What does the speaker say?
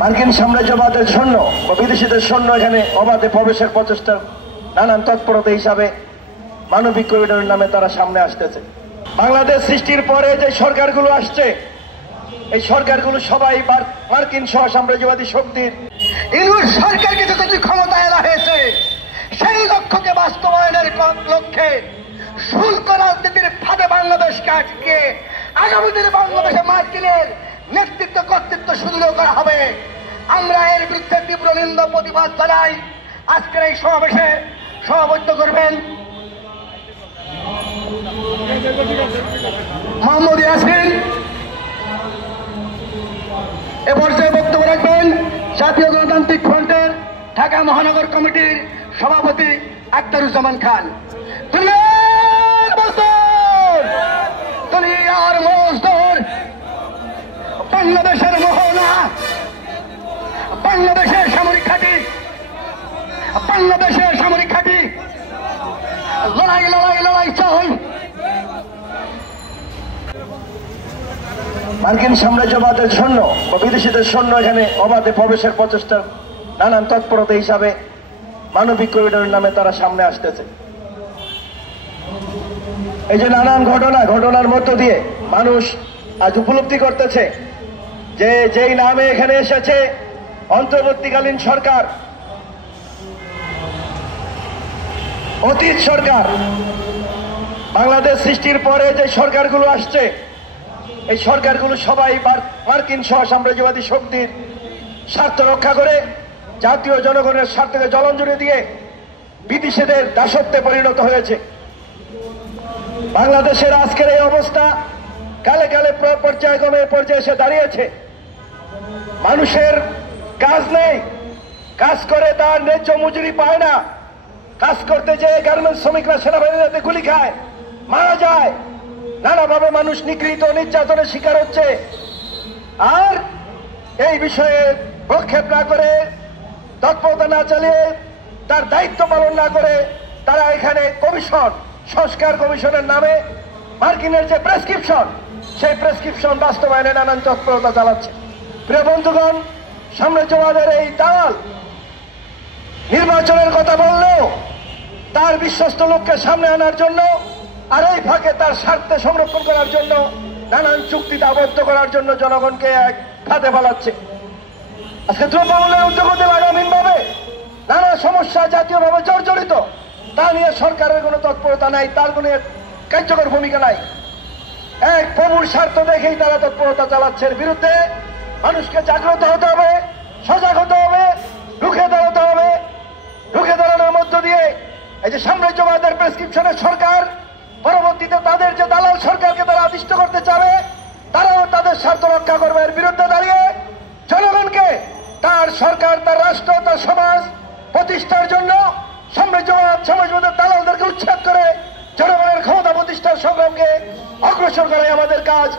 মার্কিন সাম্রাজ্যবাদের সৈন্য বা বিদেশিদের সৈন্য এখানে অবাধে প্রবেশের প্রচেষ্টার নানান তৎপরতা হিসাবে মানবিক করিডোরের নামে তারা সামনে আসতেছে। বাংলাদেশ সৃষ্টির পরে যে সরকারগুলো আসছে, এই সরকারগুলো সবাই মার্কিন সহ সাম্রাজ্যবাদী শক্তির। ইউনূস সরকারকে যতদিন ক্ষমতায় আনা হয়েছে, সেই লক্ষ্যকে বাস্তবায়নের লক্ষ্যে শুল্ক রাজনীতির ফাঁদে বাংলাদেশকে আটকে আগামী দিনে বাংলাদেশে মার্কিনের নেতৃত্ব কর্তৃত্ব সুদৃঢ় করা হবে। আমরা এর বিরুদ্ধে তীব্র নিন্দা প্রতিবাদ জানাই। আজকের এই সমাবেশে সভাপতিত্ব করবেন মোহাম্মদ ইয়াসিন। এ পর্যায়ে বক্তব্য রাখবেন জাতীয় গণতান্ত্রিক ফ্রন্টের ঢাকা মহানগর কমিটির সভাপতি আখতারুজ্জামান খান। দুনিয়ার মজদুর, বাংলাদেশের মোহনা, বাংলাদেশের সামরিক ঘাঁটি, বাংলাদেশের সামরিক ঘাঁটি, লড়াই লড়াই লড়াই চাই। মার্কিন সাম্রাজ্যবাদের সৈন্য বা বিদেশিদের সৈন্য এখানে অবাধে প্রবেশের প্রচেষ্টার নানান তৎপরতা হিসাবে মানবিক করিডোরের নামে তারা সামনে আসতেছে। এই যে নানান ঘটনার মধ্য দিয়ে মানুষ আজ উপলব্ধি করতেছে যে যেই নামে এখানে এসেছে অন্তর্বর্তীকালীন সরকার, অতীত সরকার, বাংলাদেশ সৃষ্টির পরে যে সরকারগুলো আসছে, এই সরকারগুলো সবাই মার্কিন সহ সাম্রাজ্যবাদী শক্তির স্বার্থ রক্ষা করে জাতীয় জনগণের স্বার্থকে জলাঞ্জলি দিয়ে বিদেশিদের দাসত্বে পরিণত হয়েছে। বাংলাদেশের আজকের এই অবস্থা কালে কালে পর্যায়ক্রমে পর্যায়ে এসে দাঁড়িয়েছে। মানুষের কাজ নেই, কাজ করে তার ন্যায্য মজুরি পায় না। কাজ করতে যেয়ে গার্মেন্টস শ্রমিকরা সেনাবাহিনীতে গুলি খায়, মারা যায়, নানাভাবে মানুষ নিগৃহীত নির্যাতনের শিকার হচ্ছে। আর এই বিষয়ে প্রক্ষেপ না করে, তৎপরতা না চালিয়ে, তার দায়িত্ব পালন না করে তারা এখানে কমিশন, সংস্কার কমিশনের নামে মার্কিনের যে প্রেসক্রিপশন, সেই প্রেসক্রিপশন বাস্তবায়নে নানান তৎপরতা চালাচ্ছে। প্রিয় বন্ধুগণ, সাম্রাজ্যবাদের এই দালাল নির্বাচনের কথা বললেও তার বিশ্বস্ত লোককে সামনে আনার জন্য আর এই ফাঁকে তার স্বার্থে সংরক্ষণ করার জন্য নানান চুক্তিতে আবদ্ধ করার জন্য জনগণকে এক ফাঁদে ফেলাচ্ছে। আজকে দ্রব্যমূল্যের উদ্যোগতে লাগামহীনভাবে নানা সমস্যা জাতীয়ভাবে জর্জরিত, তা নিয়ে সরকারের কোনো তৎপরতা নাই, তার কোনো কার্যকর ভূমিকা নাই। এক প্রভুর স্বার্থ দেখেই তারা তৎপরতা চালাচ্ছে। এর বিরুদ্ধে মানুষকে জাগ্রত হতে হবে, সজাগ হতে হবে, রুখে দাঁড়াতে হবে। রুখে দাঁড়ানোর মধ্য দিয়ে এই যে সাম্রাজ্যবাদের প্রেসক্রিপশনের সরকার, পরবর্তীতে তাদের যে দালাল সরকারকে তারা আদিষ্ট করতে চাবে, তারাও তাদের স্বার্থ রক্ষা করবে। এর বিরুদ্ধে দাঁড়িয়ে জনগণকে তার সরকার, তার রাষ্ট্র, তার সমাজ প্রতিষ্ঠার জন্য সমাজবাদের দালালদেরকে উচ্ছেদ করে জনগণের ক্ষমতা প্রতিষ্ঠার সংগ্রামকে অগ্রসর করাই আমাদের কাজ।